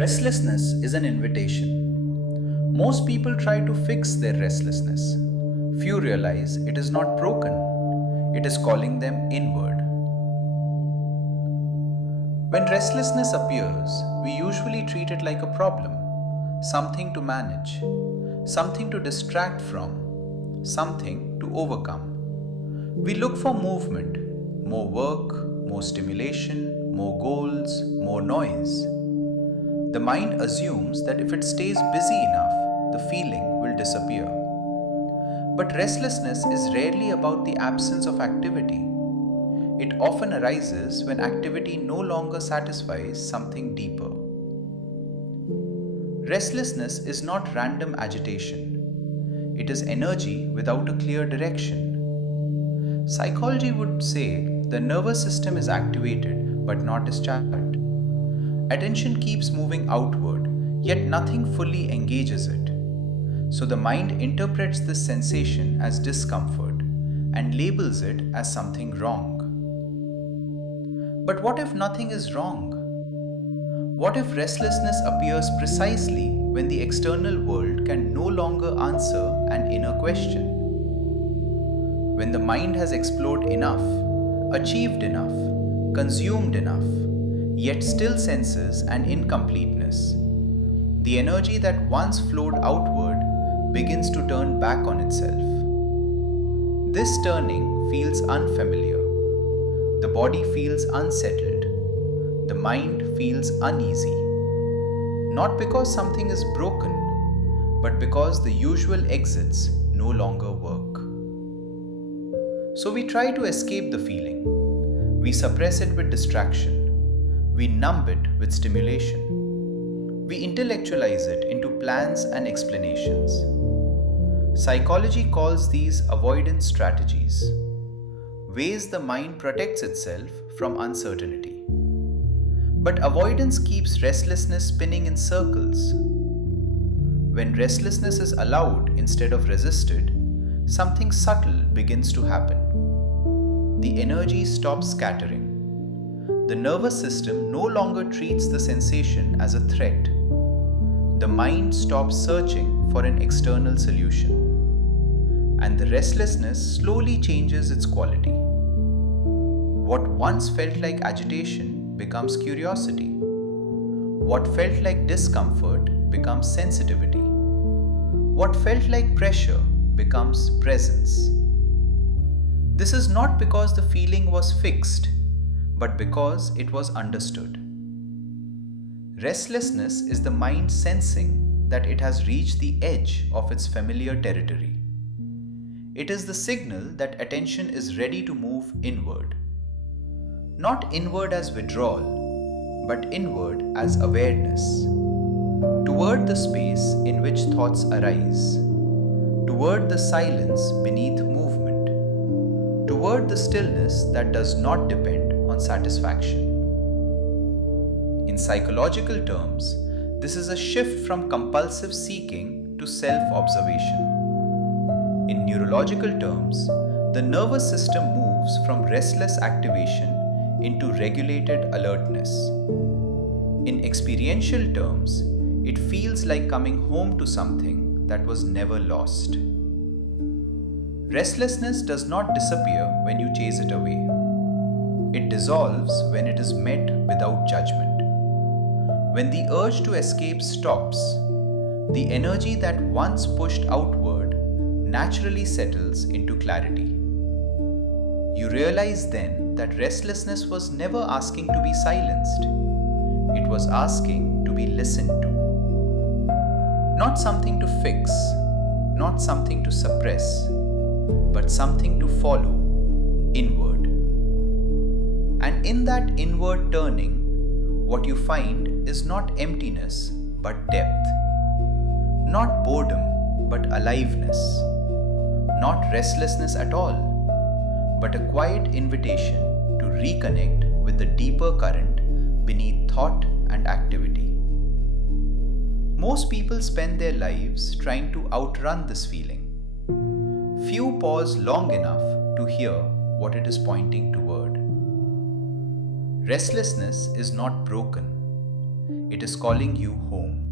Restlessness is an invitation. Most people try to fix their restlessness. Few realize it is not broken, it is calling them inward. When restlessness appears, we usually treat it like a problem, something to manage, something to distract from, something to overcome. We look for movement, more work, more stimulation, more goals, more noise. The mind assumes that if it stays busy enough, the feeling will disappear. But restlessness is rarely about the absence of activity. It often arises when activity no longer satisfies something deeper. Restlessness is not random agitation. It is energy without a clear direction. Psychology would say the nervous system is activated but not discharged. Attention keeps moving outward, yet nothing fully engages it. So the mind interprets this sensation as discomfort and labels it as something wrong. But what if nothing is wrong? What if restlessness appears precisely when the external world can no longer answer an inner question? When the mind has explored enough, achieved enough, consumed enough, yet still senses an incompleteness. The energy that once flowed outward begins to turn back on itself. This turning feels unfamiliar. The body feels unsettled. The mind feels uneasy. Not because something is broken, but because the usual exits no longer work. So we try to escape the feeling. We suppress it with distraction. We numb it with stimulation. We intellectualize it into plans and explanations. Psychology calls these avoidance strategies, ways the mind protects itself from uncertainty. But avoidance keeps restlessness spinning in circles. When restlessness is allowed instead of resisted, something subtle begins to happen. The energy stops scattering. The nervous system no longer treats the sensation as a threat. The mind stops searching for an external solution. And the restlessness slowly changes its quality. What once felt like agitation becomes curiosity. What felt like discomfort becomes sensitivity. What felt like pressure becomes presence. This is not because the feeling was fixed, but because it was understood. Restlessness is the mind sensing that it has reached the edge of its familiar territory. It is the signal that attention is ready to move inward. Not inward as withdrawal, but inward as awareness. Toward the space in which thoughts arise. Toward the silence beneath movement. Toward the stillness that does not depend on satisfaction. In psychological terms, this is a shift from compulsive seeking to self-observation. In neurological terms, the nervous system moves from restless activation into regulated alertness. In experiential terms, it feels like coming home to something that was never lost. Restlessness does not disappear when you chase it away. It dissolves when it is met without judgment. When the urge to escape stops, the energy that once pushed outward naturally settles into clarity. You realize then that restlessness was never asking to be silenced. It was asking to be listened to. Not something to fix, not something to suppress, but something to follow inward. And in that inward turning, what you find is not emptiness but depth, not boredom but aliveness, not restlessness at all, but a quiet invitation to reconnect with the deeper current beneath thought and activity. Most people spend their lives trying to outrun this feeling. Few pause long enough to hear what it is pointing toward. Restlessness is not broken. It is calling you home.